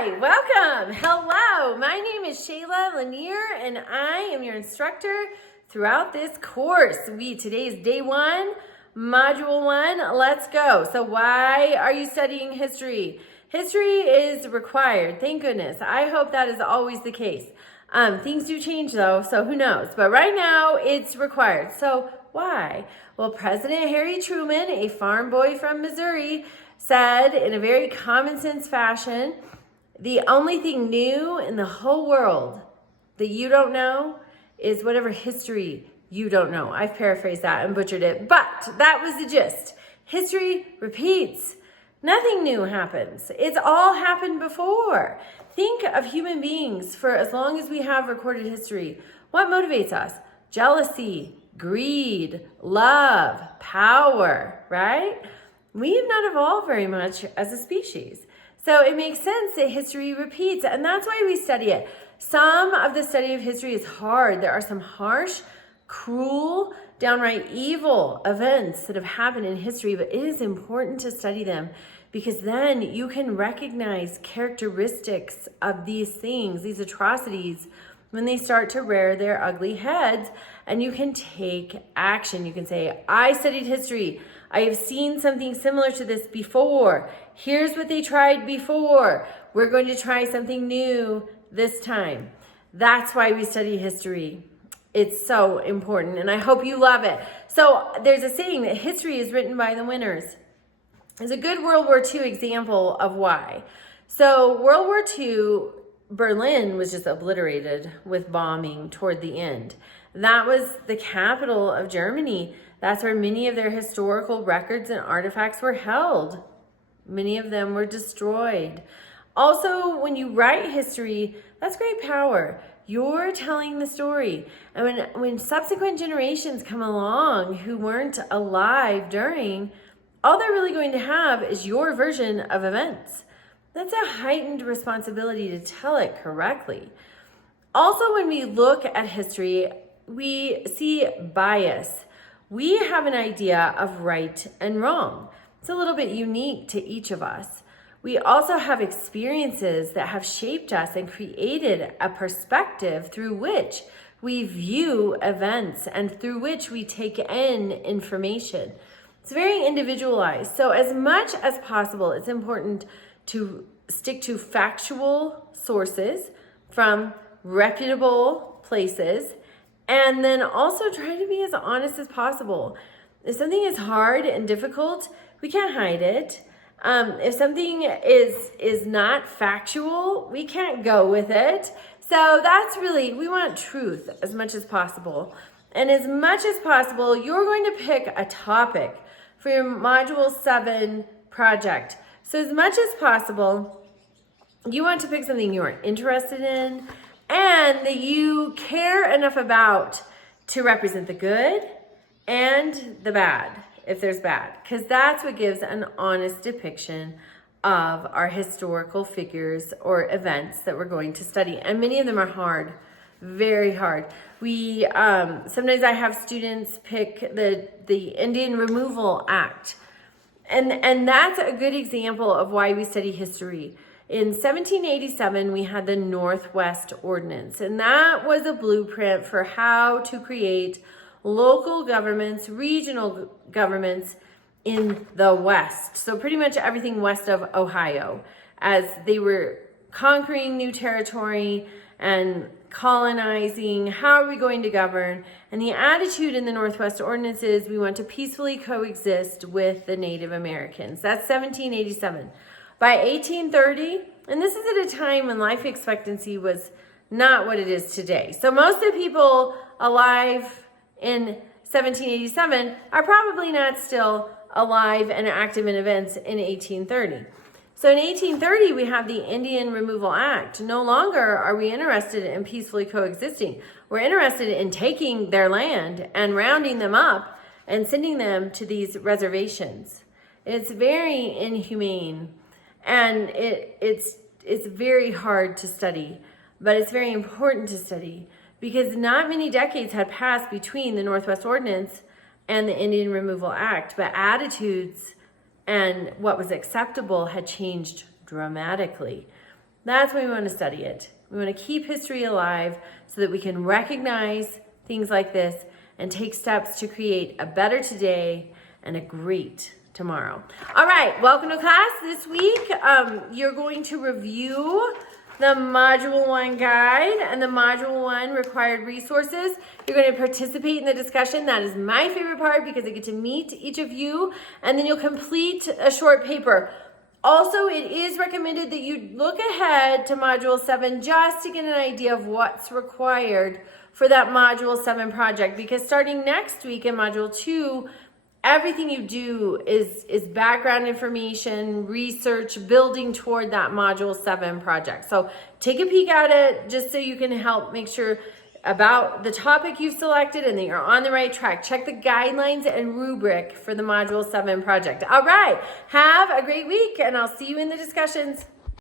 Hi, welcome. Hello, my name is Shayla Lanier and I am your instructor throughout this course. Today is day 1, module 1. Let's go. So why are you studying history? History is required, thank goodness. I hope that is always the case. Things do change though, so who knows? But right now it's required. So why? Well, President Harry Truman, a farm boy from Missouri, said in a very common sense fashion, the only thing new in the whole world that you don't know is whatever history you don't know. I've paraphrased that and butchered it, but that was the gist. History repeats. Nothing new happens. It's all happened before. Think of human beings for as long as we have recorded history. What motivates us? Jealousy, greed, love, power, right? We have not evolved very much as a species. So it makes sense that history repeats, and that's why we study it. Some of the study of history is hard. There are some harsh, cruel, downright evil events that have happened in history, but it is important to study them because then you can recognize characteristics of these things, these atrocities, when they start to rear their ugly heads, and you can take action. You can say, I studied history. I have seen something similar to this before. Here's what they tried before. We're going to try something new this time. That's why we study history. It's so important, and I hope you love it. So there's a saying that history is written by the winners. There's a good World War II example of why. So World War II, Berlin was just obliterated with bombing toward the end. That was the capital of Germany. That's where many of their historical records and artifacts were held. Many of them were destroyed. Also, when you write history, that's great power. You're telling the story. And when subsequent generations come along who weren't alive during, all they're really going to have is your version of events. That's a heightened responsibility to tell it correctly. Also, when we look at history, we see bias. We have an idea of right and wrong. It's a little bit unique to each of us. We also have experiences that have shaped us and created a perspective through which we view events and through which we take in information. It's very individualized. So as much as possible, it's important to stick to factual sources from reputable places, and then also try to be as honest as possible. If something is hard and difficult, we can't hide it. If something is not factual, we can't go with it. So that's really, we want truth as much as possible. And as much as possible, you're going to pick a topic for your Module 7 project. So as much as possible, you want to pick something you're interested in and that you care enough about to represent the good and the bad, if there's bad, because that's what gives an honest depiction of our historical figures or events that we're going to study. And many of them are hard, very hard. We sometimes I have students pick the Indian Removal Act, and that's a good example of why we study history. In 1787, we had the Northwest Ordinance, and that was a blueprint for how to create local governments, regional governments in the West. So pretty much everything west of Ohio, as they were conquering new territory and colonizing. How are we going to govern? And the attitude in the Northwest Ordinance is we want to peacefully coexist with the Native Americans. That's 1787. By 1830, and this is at a time when life expectancy was not what it is today. So most of the people alive in 1787 are probably not still alive and active in events in 1830. So in 1830, we have the Indian Removal Act. No longer are we interested in peacefully coexisting. We're interested in taking their land and rounding them up and sending them to these reservations. It's very inhumane. And it's very hard to study, but it's very important to study because not many decades had passed between the Northwest Ordinance and the Indian Removal Act, but attitudes and what was acceptable had changed dramatically. That's why we want to study it. We want to keep history alive so that we can recognize things like this and take steps to create a better today and a great tomorrow. All right, welcome to class. This week, you're going to review the Module 1 guide and the Module 1 required resources. You're going to participate in the discussion. That is my favorite part because I get to meet each of you, and then you'll complete a short paper. Also, it is recommended that you look ahead to Module 7 just to get an idea of what's required for that Module 7 project, because starting next week in Module 2, everything you do is background information, research, building toward that Module 7 project. So take a peek at it just so you can help make sure about the topic you've selected and that you're on the right track. Check the guidelines and rubric for the Module 7 project. All right, have a great week, and I'll see you in the discussions.